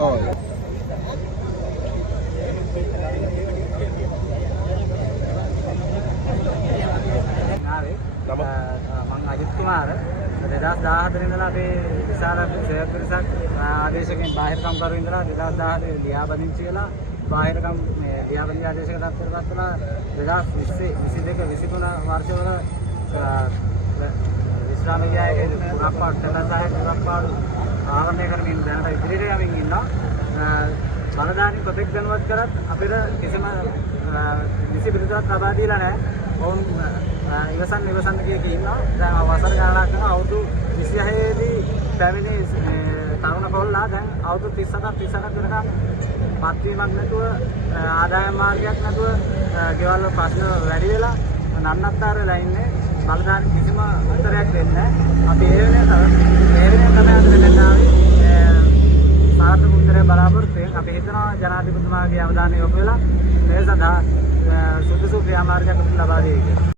ඔව්. මම අජිත් කුමාර 2014 ඉඳලා අපේ විශාල සේවක පිරිසක් ආදේශකෙන් බාහිරකම් කරු ඉඳලා 2014 ලියාපදිංචි වෙලා බාහිරකම් මේ ලියාපදිංචි ආදේශයකට අත්පත් වෙලා 2020 22 23 වර්ෂවල විශ්‍රාම ගියායේ පුරාපාට තලසාය පුරාපාට ආරම්භ කරමින් දැනට ඉදිරියට යමින් ඉන්නවා බලදානි කොතෙක් දැනුවත් කරත් අපිට කිසිම නිසි පිළිතුරක් ලබා දීලා නැහැ. ඔවුන් ඉවසන්න කියක ඉන්නවා. දැන් වසර ගණනක් කරන අවුරුදු 26 දී පැමිණි තරුණ පොල්ලා දැන් අවුරුදු 37 වෙනකම් පත්වීමක් නැතුව ආදායම් මාර්ගයක් නැතුව ගෙවල් වල ප්‍රශ්න වැඩි වෙලා නන්නත්තර වෙලා ඉන්නේ. බලදානි කිසිම උත්තරයක් දෙන්නේ නැහැ. අපි ඒ වෙනේ තමයි දෙන්න ආවේ. සාර්ථක උත්තරය බලාපොරොත්තු වෙන අපි හිතනවා ජනාධිපතිතුමාගේ අවධානය යොමු වෙලා මේ සඳහා සුදුසු ක්‍රියාමාර්ගයක් ලබා දෙයි කියලා.